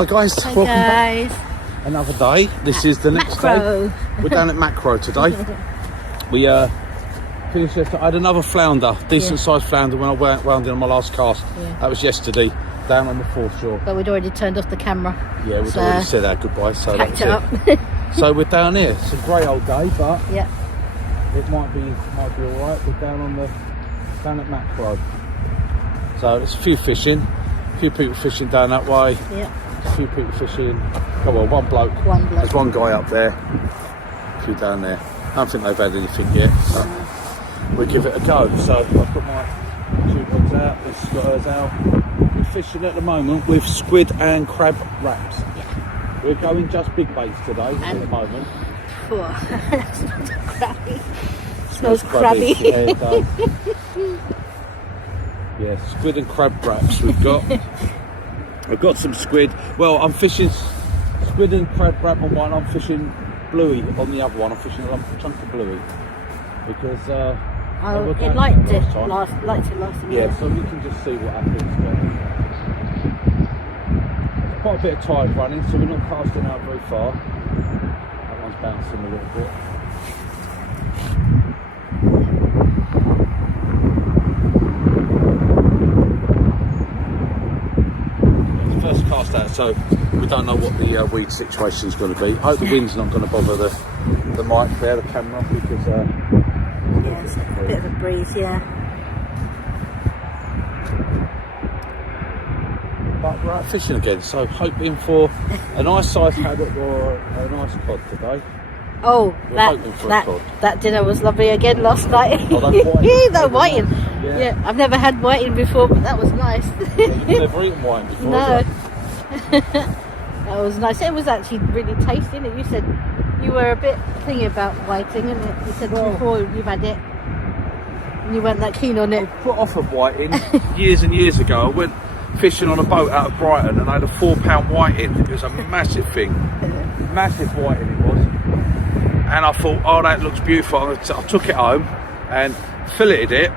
Hi guys, Hi welcome guys. back. Another day. This is the next Makro. day. We're down at Makro today. We finished yesterday. I had another flounder, decent sized flounder when I wound in on my last cast. Yeah. That was yesterday, down on the fourth-shore. But we'd already turned off the camera. Yeah, we'd already said our goodbye, so that was Packed it. up. So we're down here. It's a great old day, but Yeah. it might be all right. We're down at Makro. So there's a few fishing, a few people fishing down that way. Yeah. A few people fishing. Oh well, one bloke. There's one guy up there. A few down there. I don't think they've had anything yet. So we'll give it a go. So I've got my two rods out. This has got hers out. We're fishing at the moment with squid and crab wraps. Yeah. We're going just big baits today at the moment. Smells crabby. Smells crabby. Yeah, it does. Yeah, squid and crab wraps we've got. I've got some squid. Well, I'm fishing squid and crab wrap on one. I'm fishing bluey on the other one. I'm fishing a chunk of bluey because it liked it last time. Yeah, so you can just see what happens. There's quite a bit of tide running, so we're not casting out very far. That one's bouncing a little bit. First cast out, so we don't know what the weed situation is going to be. I hope the wind's not going to bother the mic there, the camera, because it's a bit of a breeze, yeah. But we're out fishing again, so hoping for a nice sized haddock or a nice cod today. Oh, that dinner was lovely again last night. Oh, whiting. Yeah, I've never had whiting before, but that was nice. You've never eaten whiting before? No. That was nice. It was actually really tasty, and you said you were a bit thingy about whiting, and you said before you've had it, and you weren't that keen on it. I put off of whiting years and years ago. I went fishing on a boat out of Brighton, and I had a 4-pound whiting. It was a massive thing, massive whiting it was. And I thought, oh, that looks beautiful. I took it home and filleted it,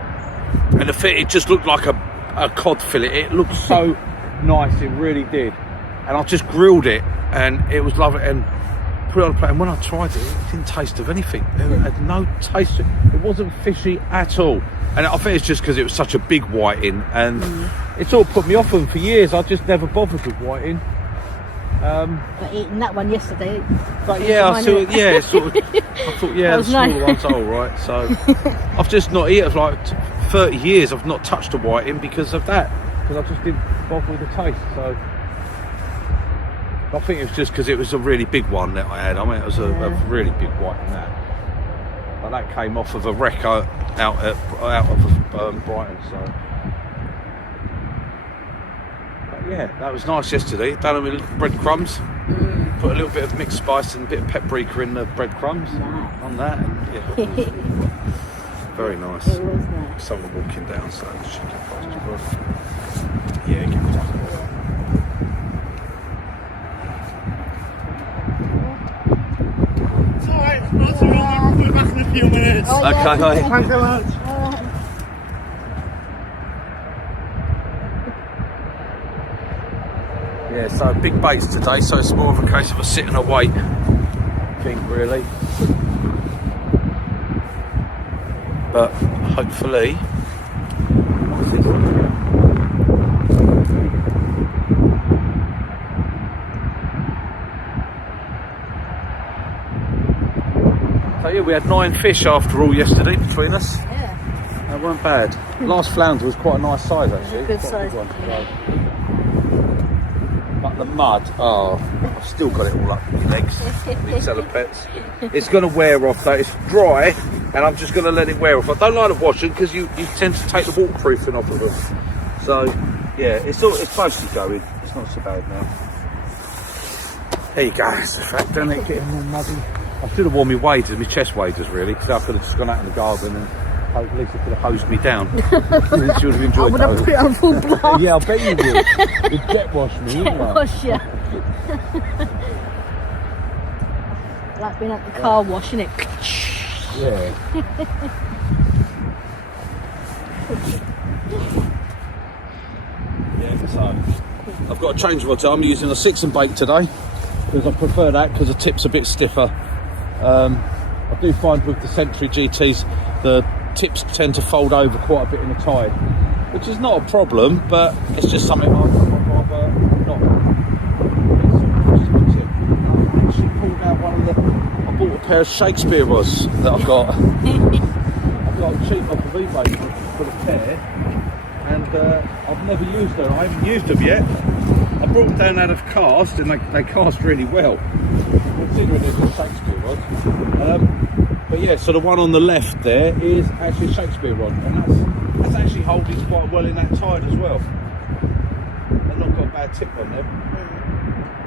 and the fillet just looked like a cod fillet. It looked so nice, it really did. And I just grilled it, and it was lovely, and put it on a plate. And when I tried it, it didn't taste of anything. It had no taste. It wasn't fishy at all. And I think it's just because it was such a big whiting, and it sort of put me off them for years. I just never bothered with whiting. But eating that one yesterday. But yeah, I thought, I thought, yeah, the smaller ones are all right. So I've just not eaten for like 30 years. I've not touched a whiting because of that, because I just didn't bother with the taste. So I think it was just because it was a really big one that I had. I mean, it was a really big whiting that. But that came off of a wreck out of Brighton. So. Yeah, that was nice yesterday. Done it with breadcrumbs. Put a little bit of mixed spice and a bit of paprika in the breadcrumbs on that. And yeah, it was very nice. It was nice. Someone walking down, so it should get past as well. Yeah, give it time. It's alright, not too long. We'll be back in a few minutes. Oh, yeah. Okay, Thanks very much. Yeah, so big baits today, so it's more of a case of a sit and a wait thing, really. But hopefully, so yeah, we had 9 fish after all yesterday between us. Yeah. That weren't bad. Last flounder was quite a nice size actually. Good Quite size. a good one. But the mud, I've still got it all up in my legs, these pets. It's going to wear off though. It's dry, and I'm just going to let it wear off. I don't like to wash them because you tend to take the waterproofing off of them. So, yeah, it's mostly going. It's not so bad now. There you go, that's a fact, don't it? Getting more muddy. I should have worn my waders, my chest waders really, because I could have just gone out in the garden and Lisa could have hosed me down. She would have enjoyed I would have put it on full blast. Yeah, I bet you would. You'd jet wash me, wouldn't you? Wash, yeah. Like being at the car wash, innit? Yeah. Yeah, so I've got to change what I'm using a 6 and bake today because I prefer that because the tip's a bit stiffer. I do find with the Century GTs the tips tend to fold over quite a bit in the tide, which is not a problem, but it's just something I'd rather not. I actually pulled out one of the. I bought a pair of Shakespeare rods that I've got. I've got cheap off of eBay for the pair, and I've never used them. I haven't used them yet. I brought them down out of cast, and they cast really well, considering they're just Shakespeare rods. But yeah, so the one on the left there is actually a Shakespeare rod, and that's actually holding quite well in that tide as well. I've not got a bad tip on them,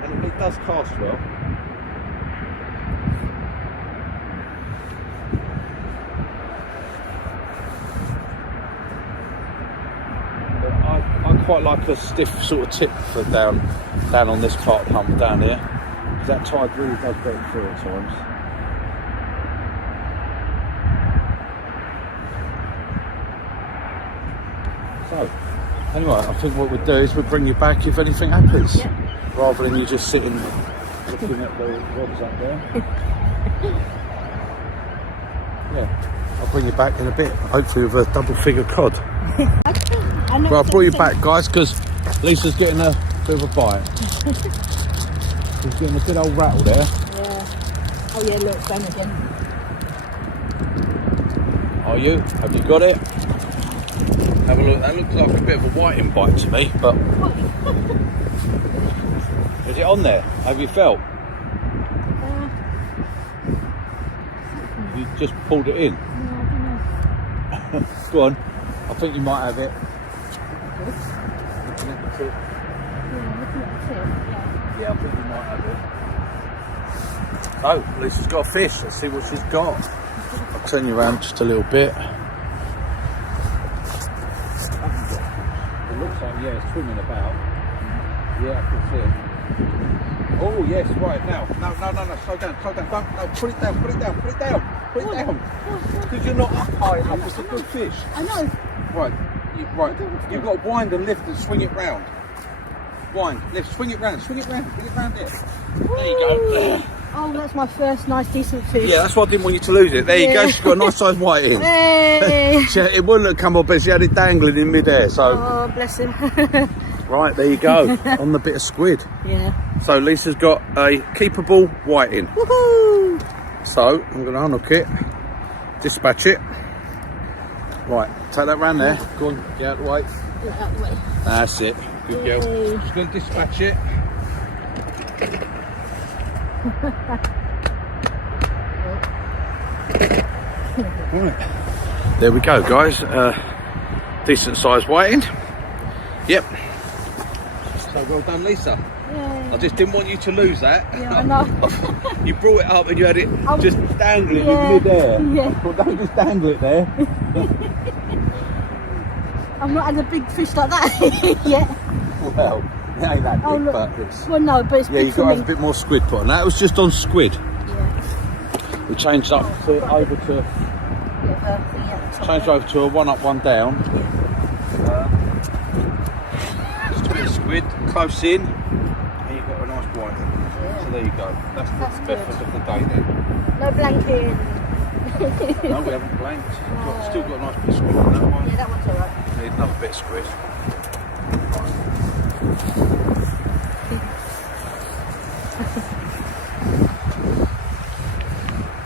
and it does cast well. But I quite like a stiff sort of tip for down on this part of the pump down here, because that tide really does break through at times. So, anyway, I think what we'll do is we'll bring you back if anything happens, rather than you just sitting looking at the rods up there. Yeah, I'll bring you back in a bit, hopefully with a double figure cod. Well, I brought you back, guys, because Lisa's getting a bit of a bite. She's getting a good old rattle there. Yeah. Oh yeah, look, done again. Are you? Have you got it? Have a look. That looks like a bit of a whiting bite to me, but is it on there? Have you felt? You just pulled it in. No, I don't know. Go on. I think you might have it. Looking at the tip. Yeah, looking at the tip. Yeah, I think you might have it. So, Lisa's got a fish. Let's see what she's got. I'll turn you around just a little bit. It looks like, yeah, it's swimming about. Yeah, I can see it. Oh, yes, right, now. No, slow down. Don't, no, put it down. Because you're not up high enough. It's a good fish. I know. Right, you've got to wind and lift and swing it round. Wind, lift, swing it round there. There you go. Oh, that's my first nice decent fish. Yeah, that's why I didn't want you to lose it. There you go, she's got a nice size white in. Hey. It wouldn't have come up, but she had it dangling in midair, so. Oh, bless him. Right, there you go, on the bit of squid. Yeah. So Lisa's got a keepable whiting. Woohoo! So, I'm going to unhook it, dispatch it. Right, take that round there. Go on, get out of the way. Get out the way. That's it. Good girl. Yay. Just going to dispatch it. Right. There we go, guys. Decent sized whiting. Yep. So well done, Lisa. Yay. I just didn't want you to lose that. Yeah, I know. You brought it up and you had it just dangling yeah, in mid-air. yeah. Well, don't just dangle it there. I've not had a big fish like that yet. Well, it ain't that big, look. but it's... Well, no, but it's Yeah, big you've for got to me. have a bit more squid put on. That was just on squid. Yeah. We changed up to over to... Changed over to a one up, one down. Just a bit of squid, close in, and you've got a nice white. Yeah. So there you go. That's the breakfast of the day then. No blanket. No, we haven't blanked. Still got a nice bit of squid on that one. Yeah, that one's alright. Need another bit of squid.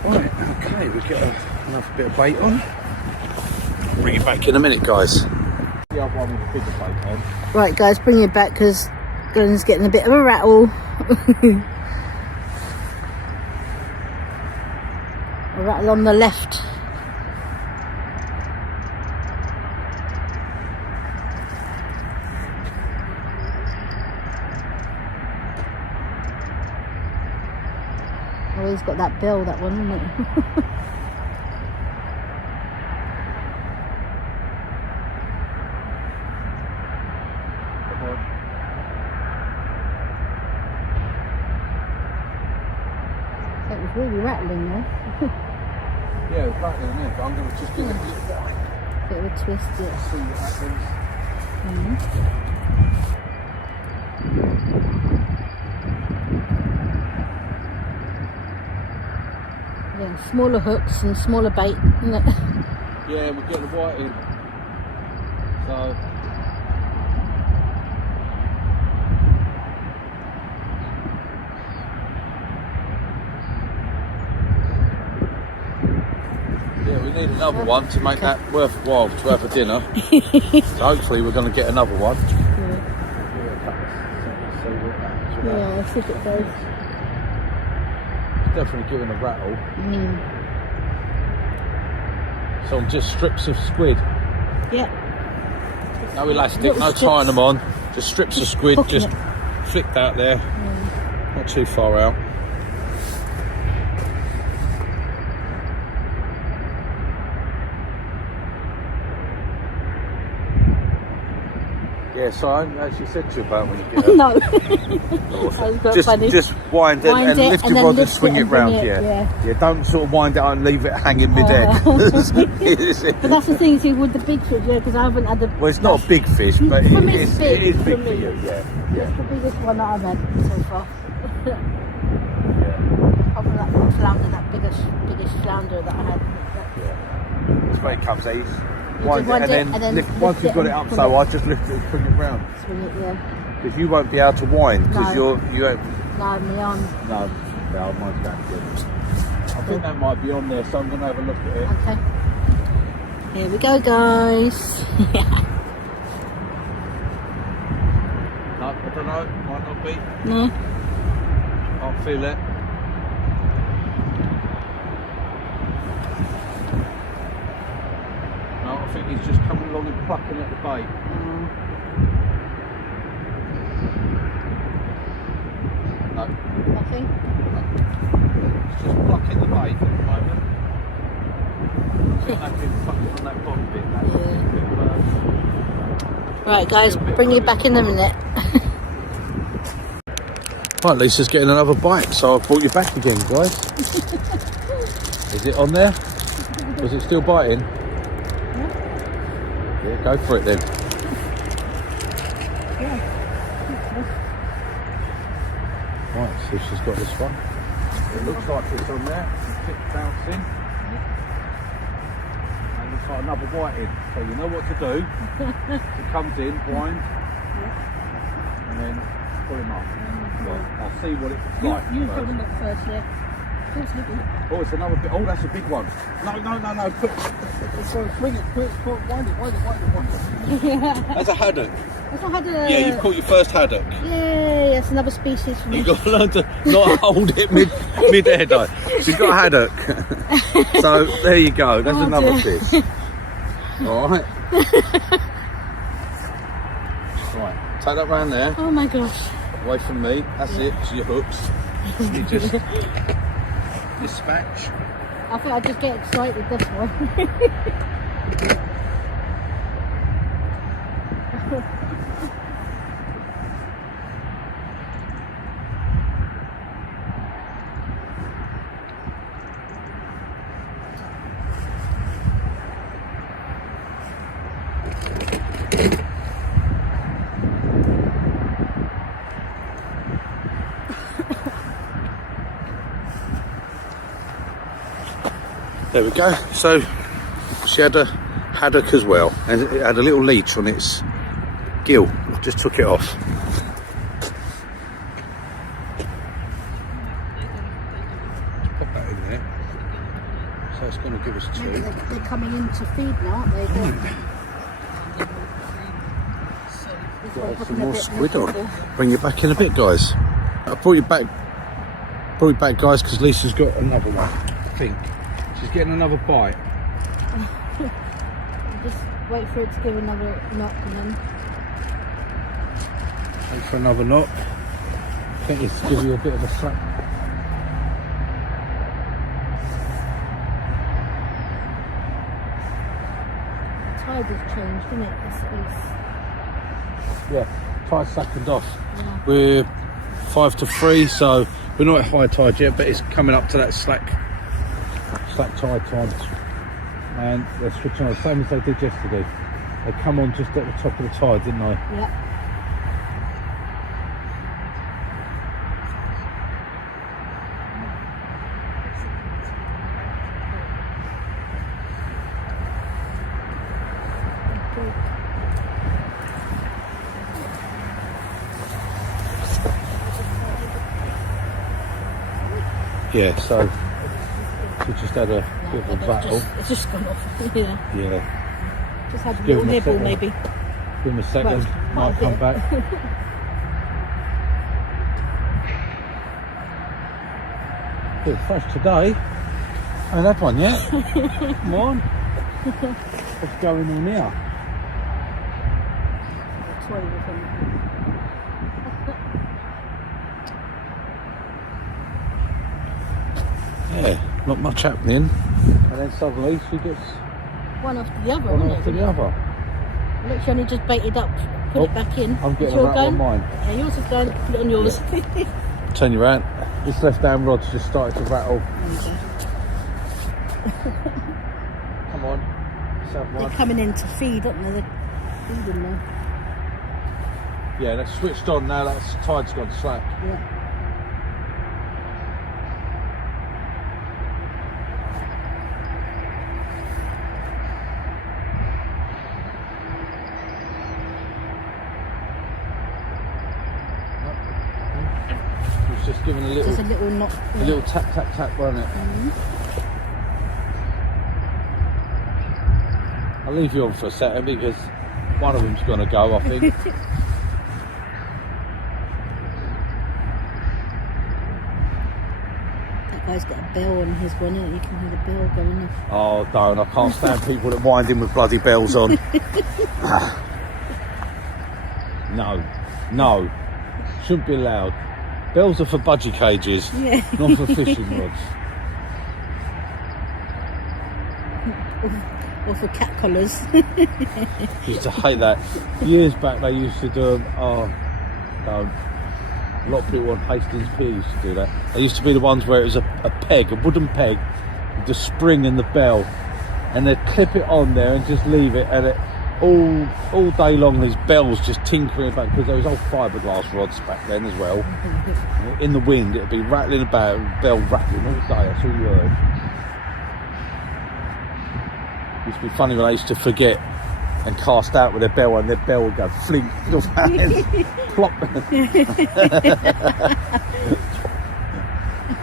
Right, okay, we get another bit of bait on. Bring it back in a minute, guys. The other one with a bigger bait on. Right, guys, bring it back because Glenn's getting a bit of a rattle. A rattle on the left. Oh, he's got that bill, that one, isn't it? It was really rattling there. Yeah, it's rattling there, but I'm going to just give it a bit Bit of a twist, yeah. see what happens. Mm-hmm. Yeah, smaller hooks and smaller bait, isn't it? Yeah, we're getting the white in. So yeah, we need another one to make that worthwhile to have a dinner. So hopefully we're going to get another one. Yeah, I think it does. It's definitely giving a rattle. So I'm just strips of squid. Yeah. No elastic, Little no strips. tying them on. Just strips of squid, hooking just it. flicked out there. Not too far out. Yeah, so I haven't actually said to you about when you get it. No. That was quite funny. Just wind it Wind and it lift and your then rod and lift swing it it and bring round. it, Yeah, don't sort of wind it out and leave it hanging mid-air. But that's the thing, see, with the big fish, yeah, because I haven't had the... Well, it's not a big fish, but For me, it it's is big. big For for me. you, yeah. It's the biggest one that I've had so far. Yeah. Other than that flounder, that biggest flounder that I had. That's where it comes out. You Wind just it and then lift, once lift you've it got it and up, pull so it. I just lift it and swing it round. Swing it, yeah. Because you won't be able to wind because No. you ain't. No, my arm. No, mine's going good. I think that might be on there, so I'm going to have a look at it. Okay. Here we go, guys. No, I don't know. Might not be. No. Can't feel it. No, I think he's just coming along and plucking at the bait. No, Nothing. he's just plucking the bait at the moment. That bit plucking on that bottom bit. Right, guys, bring you back in a minute. Right, Lisa's getting another bite, so I brought you back again, guys. Is it on there? Was it still biting? Yeah, go for it then. Right, see if she's got this one. It looks like it's on there. Tick bouncing. And looks like another white in. So you know what to do. It comes in, wind, and then pull him up. Right, I'll see what it's like. You first. hold him up first, yeah. Oh, it's another bit. Oh, that's a big one. No. Swing it, wind it. That's a haddock. That's not had a... Yeah, you've caught your first haddock. Yay, that's another species for me. You've got to learn to not hold it mid-air though. She's got a haddock. So there you go. That's another fish. All right. Right. Take that round there. Oh my gosh. Away from me. That's it. To your hooks. You just dispatch. I think I just get excited this one. There we go. So she had a haddock as well, and it had a little leech on its gill. I just took it off. Pop that in there. So it's going to give us two. They're coming in to feed now, aren't they? Got some more squid on. Bring you back in a bit, guys. I brought you back, guys, because Lisa's got another one. I think she's getting another bite. Just wait for it to give another knock and then... Wait for another knock. I think it's to give you a bit of a slap. The tide has changed, isn't it? Yeah, tide second off. Yeah. We're 5 to 3, so we're not at high tide yet, but it's coming up to that slack tide time. And they're switching on, same as they did yesterday. They come on just at the top of the tide, didn't they? Yeah. Yeah, so we just had a bit of a battle. It's just gone off. Yeah. Yeah. Just had a Give little him a nibble, second. maybe. Give him a second, Well, might quite a come bit. back. Bit fresh today. I ain't had one yet. Come on. What's going on here? Toy with him. Yeah, not much happening. And then suddenly she gets One after the other, one isn't after it? the other. Look, she only just baited up, put Oh, it back in. I'm Is getting a yours rattle on going? mine. Yeah, yours is going. Put it on yours. Turn you around. This left hand rod's just started to rattle. Come on. Let's have They're one. coming in to feed, aren't they? They're feeding now. Yeah, that's switched on now. That's tide's gone slack. Yeah. It's just giving a Just a little, little knot. a little tap, tap, tap, wasn't it? I'll leave you on for a second because one of them's going to go, I think. That guy's got a bell on his one, isn't it? You can hear the bell going off. Oh, don't. I can't stand people that wind in with bloody bells on. No. No. Shouldn't be allowed. Bells are for budgie cages, Yeah. not for fishing rods. Or for cat collars. Used to hate that. Years back they used to do them. Oh, don't. A lot of people on Hastings Pier used to do that. They used to be the ones where it was a peg, a wooden peg, with the spring and the bell. And they'd clip it on there and just leave it, and it all day long these bells just tinkering back, because there was old fiberglass rods back then as well. In the wind it'd be rattling about, bell rattling all day, that's all you heard. It used to be funny when I used to forget and cast out with their bell, and their bell would go flink off hands, plop.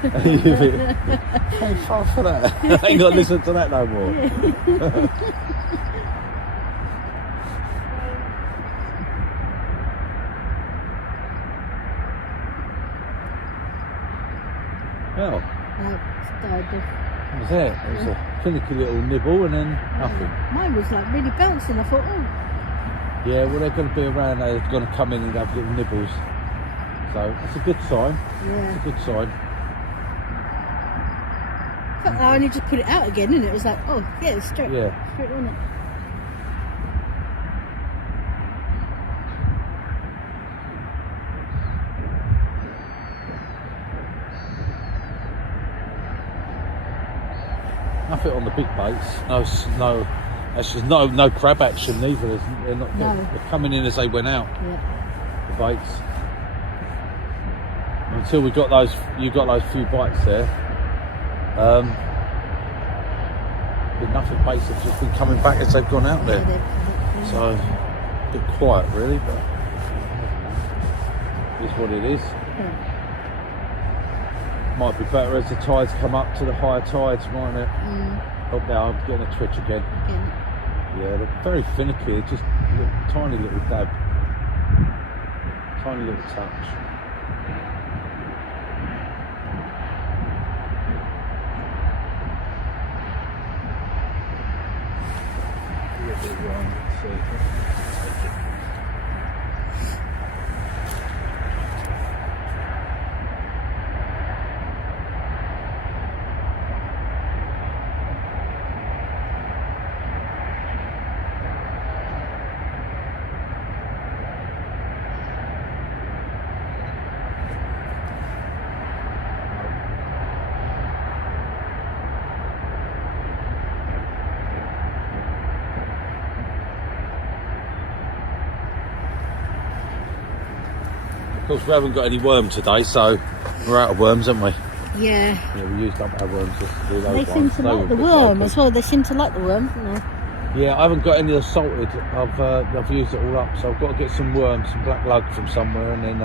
Hey, far for that. I ain't got to listen to that no more. Well, No, it's died off. that was it. It was a finicky little nibble and then nothing. Mine was like really bouncing. I thought, oh, Yeah, well, they're going to be around, they're going to come in and have little nibbles. So, it's a good sign. yeah. It's a good sign. But I only just put it out again, and it was like, oh, yeah, it's straight, Yeah. straight on it. Nothing on the big baits. Actually, no crab action neither. They're not. No. They're coming in as they went out. Yeah. The baits. Until we got those, you got those few bites there. But nothing. Baits have just been coming back as they've gone out there. Yeah, So a bit quiet, really, but it's what it is. Might be better as the tides come up to the higher tides, mightn't it? Oh, now I'm getting a twitch again. again. Yeah, they're very finicky. They're just tiny little dab, tiny little touch. Of course, we haven't got any worm today, so we're out of worms, haven't we? Yeah. Yeah, we used up our worms just to do those They seem ones. to They like were the a bit worm bulky. as well. They seem to like the worm, don't they? Yeah, I haven't got any of the salted. I've used it all up, so I've got to get some worms, some black lug from somewhere, and then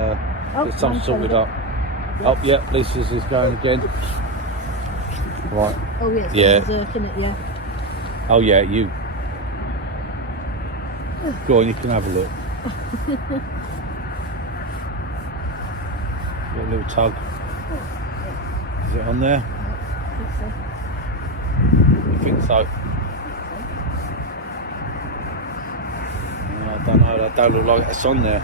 Oh, get some mine's sorted folded. up. Oh, yeah, Lisa's is going again. Right. Oh yeah, it's Yeah. berserk, isn't it? Yeah. Oh yeah, you. Go on, you can have a look. Got a little tug. Is it on there? I think so. You think so? I don't know. That don't look like it's on there.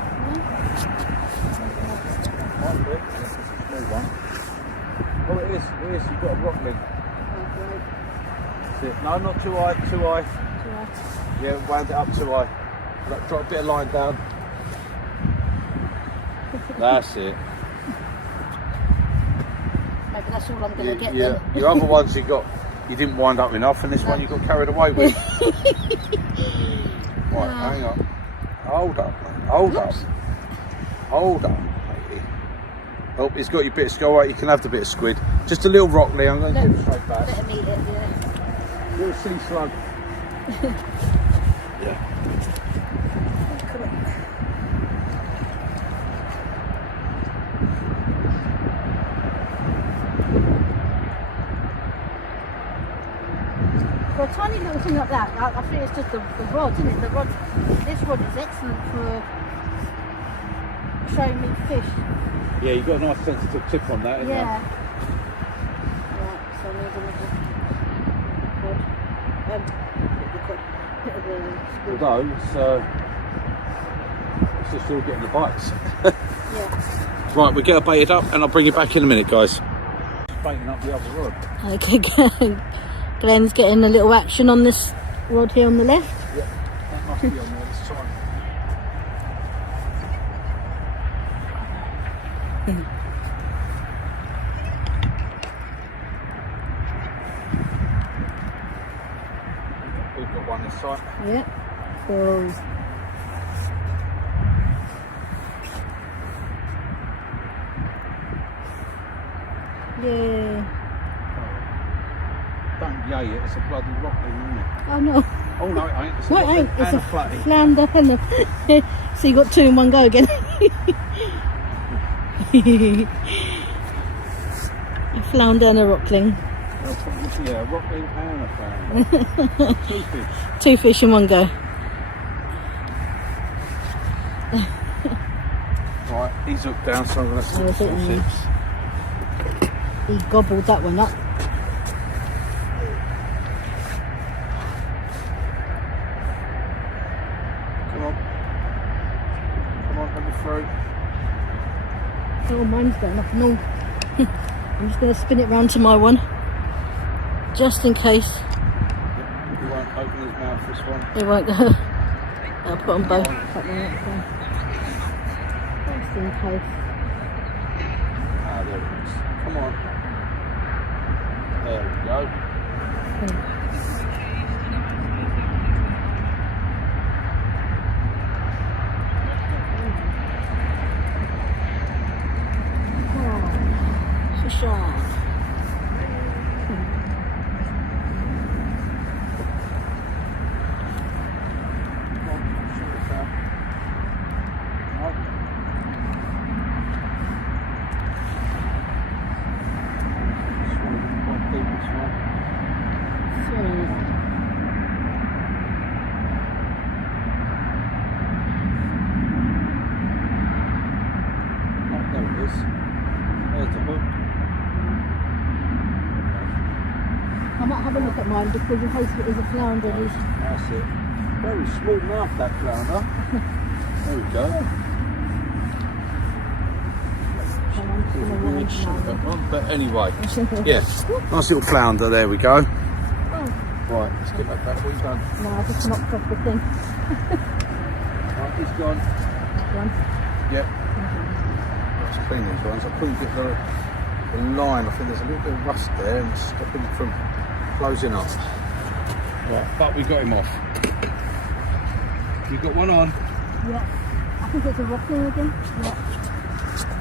Might be. This is a small one. Oh, it is. It is. You've got a rock link. Oh, great. That's it. No, not too high. Too high. Too high. Yeah, wound it up too high. Drop a bit of line down. That's it. Maybe that's all I'm going to get Yeah. then. Your other ones you didn't wind up enough, and this one you got carried away with. Right, hang on. Hold up, mate. Hold up. Hold up, matey. Oh, it's got your bit of squid. Right, you can have the bit of squid. Just a little rock, Lee. I'm going to give it straight back. Let him eat it, yeah. Little sea slug. Yeah. For a tiny little thing like that, I think it's just the rod, isn't it? This rod is excellent for showing me fish. Yeah, you've got a nice sensitive tip on that, haven't Yeah. Right, so there's another rod. Bit of the you? squid. Although, it's just all getting the bites. Yeah. Right, we get her baited up, and I'll bring you back in a minute, guys. Baiting up the other rod. Okay, Glenn's getting a little action on this rod here on the left. Yeah, that must be on there this time. We've got one this side. Yeah. Oh. Yeah. Don't yay it, it's a bloody rock thing, isn't it? Oh no. Oh no, it ain't. It's a No, it rock ain't. thing It's and a a flatty. flounder and a... So you got two in one go again. A flounder and a rockling. Yeah, a rockling and a flounder. Two fish. Two fish in one go. Right, he's hooked down, so I'm going to Oh, is it? six. He gobbled that one up. Come on. Come on, let me through. Oh, mine's going up and all. I'm just going to spin it round to my one. Just in case. He won't open his mouth, this one. It won't go. I'll put on both. Cut one out there. Just in case. Ah, there it is. Come on. There we go. Fish on. Come on, shoot this out. Right. Quite deep, this one. Oh, there it is. There's the hook. I might have a look at mine because in case it is a flounder. That's it. Very small mouth, that flounder. There we go. That one. But anyway, yeah, nice little flounder. There we go. Right, let's get back. What you done? No, I just knocked off the thing. Right, he's gone. That one. Yep. Let's clean these ones. I couldn't get the line. I think there's a little bit of rust there and it's stopping it from closing up. Right, but we got him off. You got one on. Yeah. I think it's a rockling again. Yeah.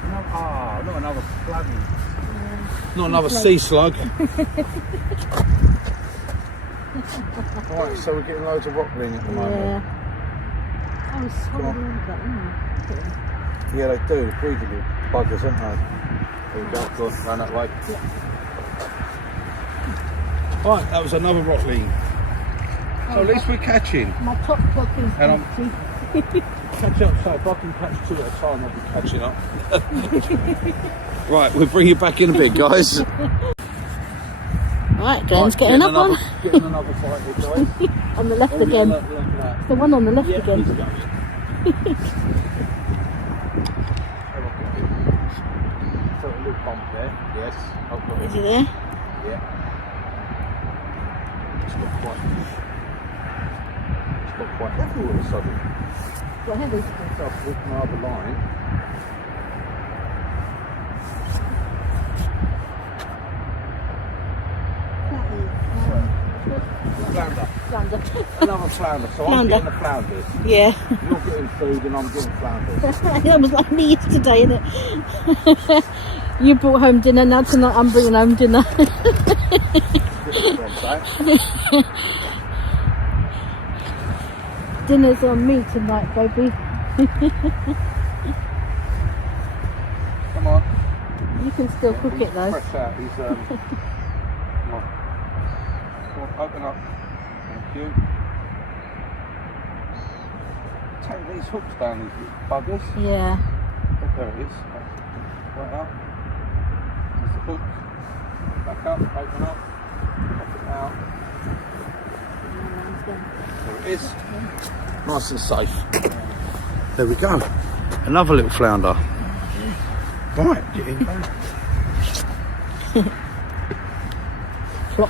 No, not another bloody. Not another sea slug. Right, so we're getting loads of rockling at the moment. Yeah. I was swallowing that, didn't Yeah, they do. They're greedy little buggers, aren't they? There we go. Go on, round that way. Yeah. Right, that was another rockling. So at least we're catching. My top clock is And I'm- empty. Catch up, so if I can catch 2 at a time, I'll be catching up. Right, we'll bring you back in a bit, guys. Right, Glenn's getting another one. Getting another bite here, guys. On the left again. Look at that. The one on the left Yeah, again. he's going. So a little bump there. Yes, I've got Is it. he there? Yeah. It's got quite all of a sudden. What heavy? It's off with my other line. Flounder. Flounder. Another flounder. So I'm Flounder. getting the flounders. Yeah. You're getting food and I'm getting flounders. That was like me yesterday, innit? You brought home dinner, now tonight I'm bringing home dinner. Dinner's on me tonight, baby. Come on. You can still cook it though. Fresh out. He's come on. Come on, open up. Thank you. Take these hooks down, these buggers. Yeah. Oh, there it is. Right up. There's the hook. Back up, open up. Pop it out. There it is. Nice and safe. There we go. Another little flounder. Right, get in. Flop.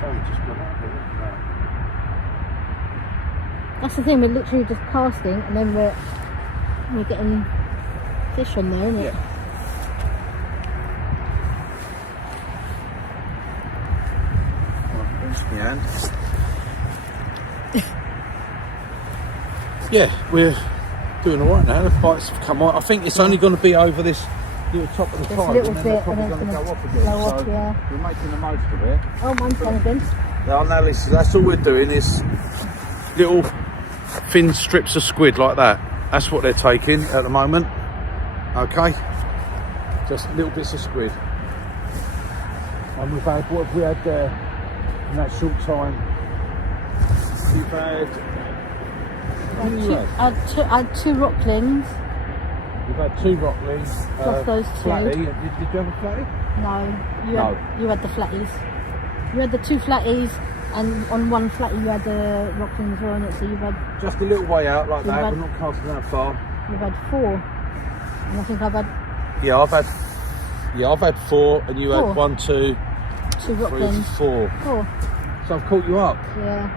Sorry, just got out here. That's the thing, we're literally just casting and then we're getting fish on there, isn't it? Yeah. Yeah, we're doing all right now. The bites have come on. I think it's only going to be over this little top of the Just a tide, little and then bit, they're probably and going then to it's go off gonna again. blow off, So yeah. we're making the most of it. Oh, mine's gone again. Now, that's all we're doing is little thin strips of squid like that. That's what they're taking at the moment. Okay, just little bits of squid. And we've had, what have we had there in that short time? We've had, what have you had? I had 2 rocklings. We've had 2 rocklings. Just those 2. Flatty. Did you have a flatty? No, you had the flatties. You had the 2 flatties, and on one flatty you had the rocklings as well, innit? So you've had Just a little way out like You've that. had- We're not casting that far. 4, and I think I've had Yeah, I've had 4, and you had 4. 1, 2, 2 3, rocklings. 4. 4, So I've caught you up. yeah.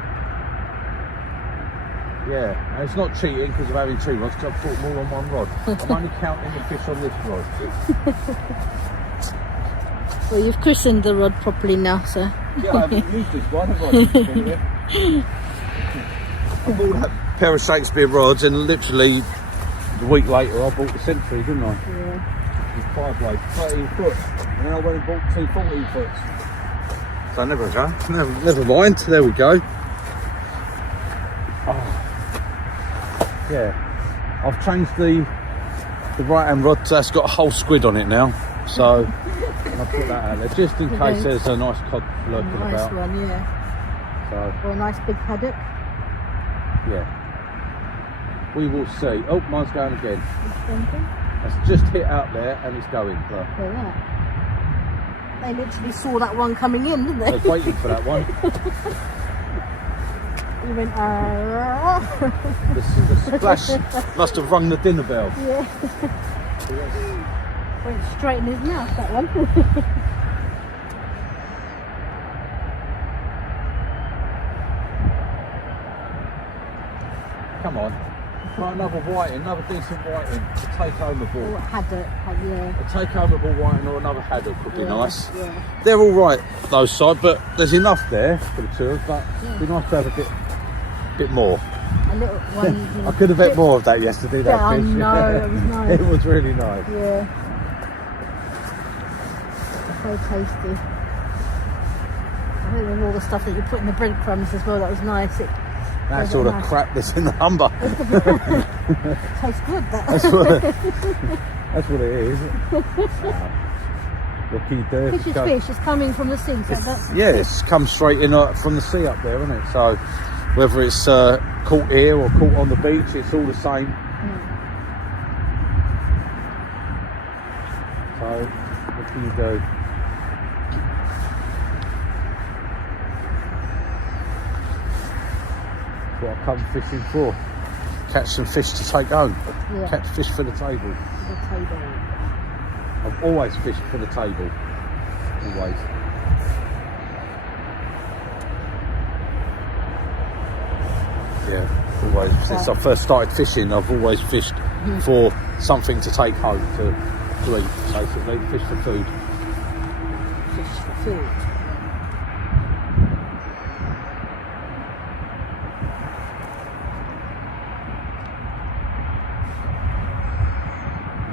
Yeah, and it's not cheating because of having 2 rods, because I've caught more on 1 rod. I'm only counting the fish on this rod. Well, you've christened the rod properly now, so. Yeah, I haven't used this one, have I? I bought that pair of Shakespeare rods, and literally a week later I bought the Century, didn't I? Yeah. With 5 blades, 13 foot, and then I went and bought 2 14 foots. So never mind, there we go. Oh. Yeah, I've changed the right hand rod, that's got a whole squid on it now, so I'll put that out there just in case there's a nice cod lurking Nice about. one, yeah. So Or a nice big haddock. yeah, we will see. Oh, mine's going again. Something. That's just hit out there and it's going. Look, Look at that. They literally saw that one coming in, didn't I they? was waiting for that one. You went, The splash must have rung the dinner bell. yeah. Went straight in his mouth, that one. Come on, try another whiting, another decent whiting to take home a Or ball. haddock, yeah. A take home a ball whiting or another haddock would be Yeah, nice. Yeah. They're all right, those side, but there's enough there for the 2 of us, but it'd be nice to have a bit more. A little one. I could have had more of that yesterday, that Yeah, I fish. know, it was nice. It was really nice. Yeah. So tasty. I think with all the stuff that you put in the breadcrumbs as well, that was nice. It That's was all the nice. crap that's in the Humber. Tastes good, that. That's what it is. What can you do? Fish is fish. It's coming from the sea. So that's It's come straight in from the sea up there, isn't it? So whether it's caught here or caught on the beach, it's all the same. So what can you do? That's what I come fishing for. Catch some fish to take home. Yeah. Catch fish for the table. the table. I've always fished for the table. Always. Yeah, always. Since I first started fishing, I've always fished for something to take home to eat, basically. Fish for food. Fish for food.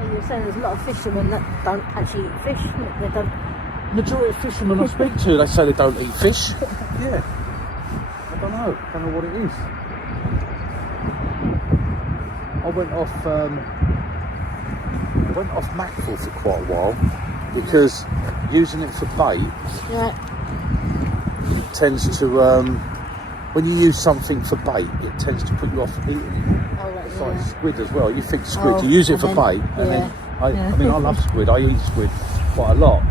And you're saying there's a lot of fishermen that don't actually eat fish. They don't. Majority of fishermen I speak to, they say they don't eat fish. Yeah. I don't know what it is. I went off mackerel for quite a while because using it for bait tends to when you use something for bait, it tends to put you off eating it. Oh, right, It's like squid as well. You think squid, you use it for and bait, then- and then I mean I love squid. I eat squid quite a lot.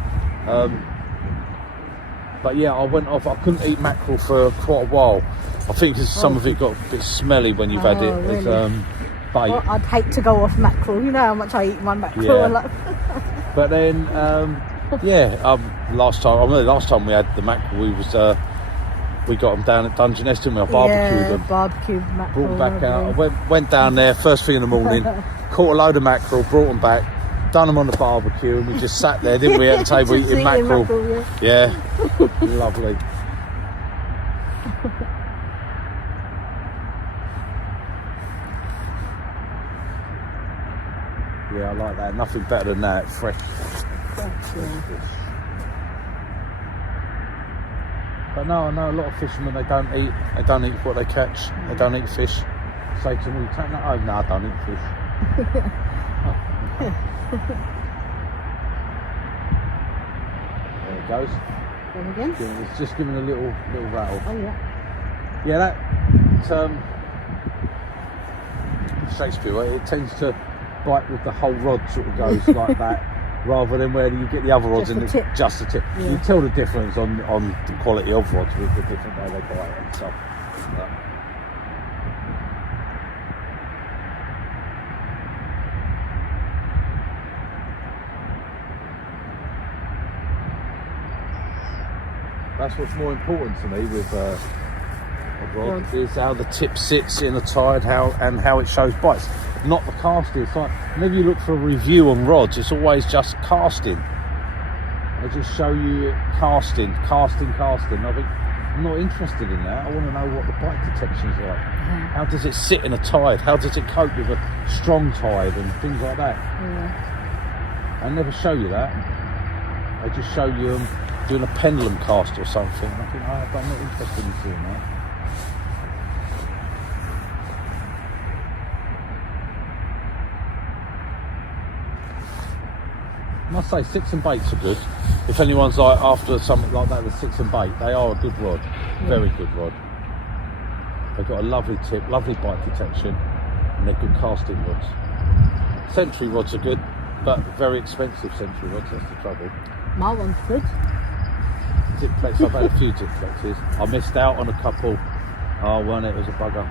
But yeah, I went off. I couldn't eat mackerel for quite a while. I think because some of it got a bit smelly when you've had it as bait. Well, I'd hate to go off mackerel. You know how much I eat my mackerel. Yeah. But then, last time we had the mackerel, we got them down at Dungeness, didn't we? I barbecued them. Barbecued mackerel. Brought them back out. I went down there first thing in the morning, caught a load of mackerel, brought them back, done them on the barbecue, and we just sat there, didn't we, at the table Just eating mackerel? yeah. Lovely. Yeah, I like that. Nothing better than that. Fresh fish. But no, I know a lot of fishermen. They don't eat what they catch. They don't eat fish. Say to me, "Take that home." No, I don't eat fish. There it goes. Then again. It's just giving a little rattle. Oh yeah. Yeah, that Shakespeare. It tends to bite with the whole rod, sort of goes like that, rather than where you get the other rods Just and the it's tip. just the tip. Yeah. You tell the difference on the quality of rods with the different way they bite and stuff. That's what's more important to me with a rod is how the tip sits in a tide, how it shows bites, not the casting. It's like whenever you look for a review on rods, it's always just casting. They just show you casting. I think I'm not interested in that. I want to know what the bite detection is like. How does it sit in a tide? How does it cope with a strong tide and things like that? Yeah. I never show you that. I just show you them doing a pendulum cast or something. I think I'm not interested in seeing that. I must say, six and baits are good. If anyone's like after something like that, the six and bait, they are a good rod. Very good rod. They've got a lovely tip, lovely bite detection, and they're good casting rods. Century rods are good, but very expensive century rods, that's the trouble. My one's good. Zipflex, I've had a few Zipflexes. I missed out on a couple. Oh, one, it was a bugger.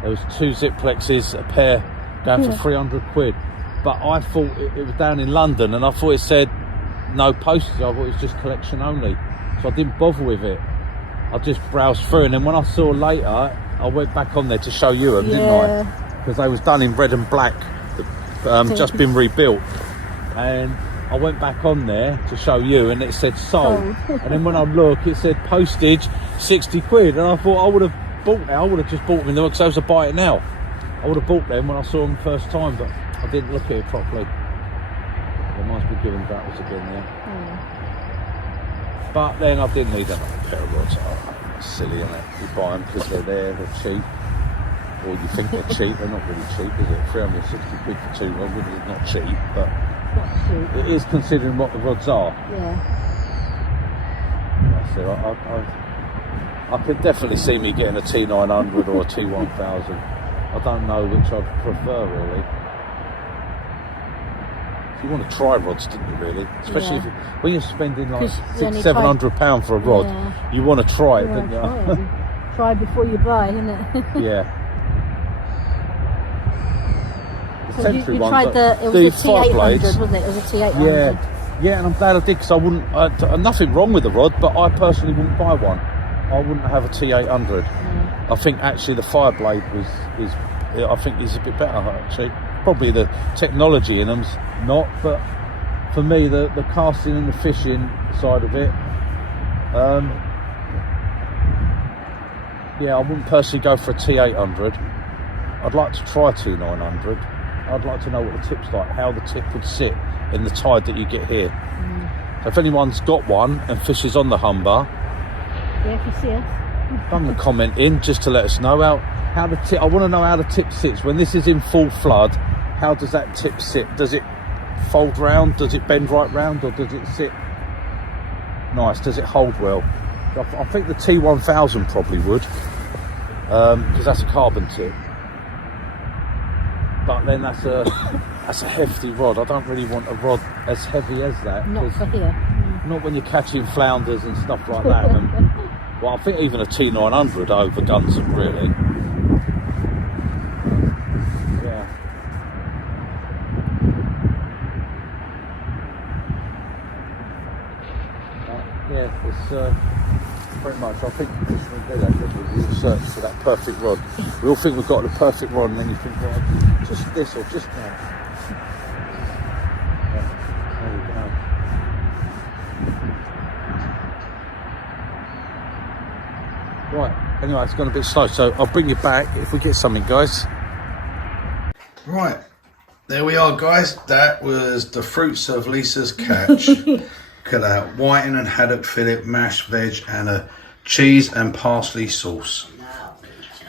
There was 2 Zipflexes, a pair, going for 300 quid. But I thought it was down in London, and I thought it said no postage. I thought it was just collection only, so I didn't bother with it. I just browsed through, and then when I saw later, I went back on there to show you them, didn't I? Because they was done in red and black, just been rebuilt. And I went back on there to show you, and it said sold. And then when I look, it said postage 60 quid, and I thought I would have bought them. I would have just bought them because I was to buy it now. I would have bought them when I saw them the first time, but I didn't look at it properly. They must be giving battles again there. But then I didn't need another pair of rods. Oh, it's silly, isn't it? You buy them because they're there, they're cheap. Or you think they're cheap, they're not really cheap, is it? 360 quid for 2 rods is not cheap, but Quite cheap. It is considering what the rods are. Yeah. So I could definitely see me getting a T900 or a T1000. I don't know which I'd prefer really. You want to try rods, didn't you? Really, especially Yeah. when you're spending like £600-700 for a rod, Yeah. you want to try it, Yeah, don't you? try it. Try before you buy, isn't it? Yeah. The So you Century ones, tried like it was the a fire T800, blades. wasn't it? It was a T800. Yeah, and I'm glad I did because I wouldn't. Nothing wrong with the rod, but I personally wouldn't buy one. I wouldn't have a T800. I think actually the Fireblade is I think is a bit better actually. Probably the technology in them's not, but for me the casting and the fishing side of it, yeah, I wouldn't personally go for a T800. I'd like to try T900. I'd like to know what the tip's like, how the tip would sit in the tide that you get here. So if anyone's got one and fishes on the Humber, Yeah, if you see us. bung the comment in just to let us know how the tip. I want to know how the tip sits when this is in full flood. How does that tip sit? Does it fold round? Does it bend right round, or does it sit nice? Does it hold well? I think the T1000 probably would, because that's a carbon tip. But then that's a hefty rod. I don't really want a rod as heavy as that. Not for here. Not when you're catching flounders and stuff like that. And, well, I think even a T900 overguns them really. Yeah. Yeah, it's pretty much. I think we do that. We'll search for that perfect rod. We all think we've got the perfect rod, and then you think, well, just this or just that. Yeah, there we go. Right, anyway, it's gone a bit slow, so I'll bring you back if we get something, guys. Right, there we are, guys. That was the fruits of Lisa's catch. Look at that, whiting and haddock fillet, mashed veg, and a cheese and parsley sauce.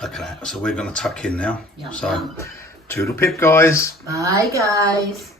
Look at that, so we're going to tuck in now. So, toodle pip, guys. Bye, guys.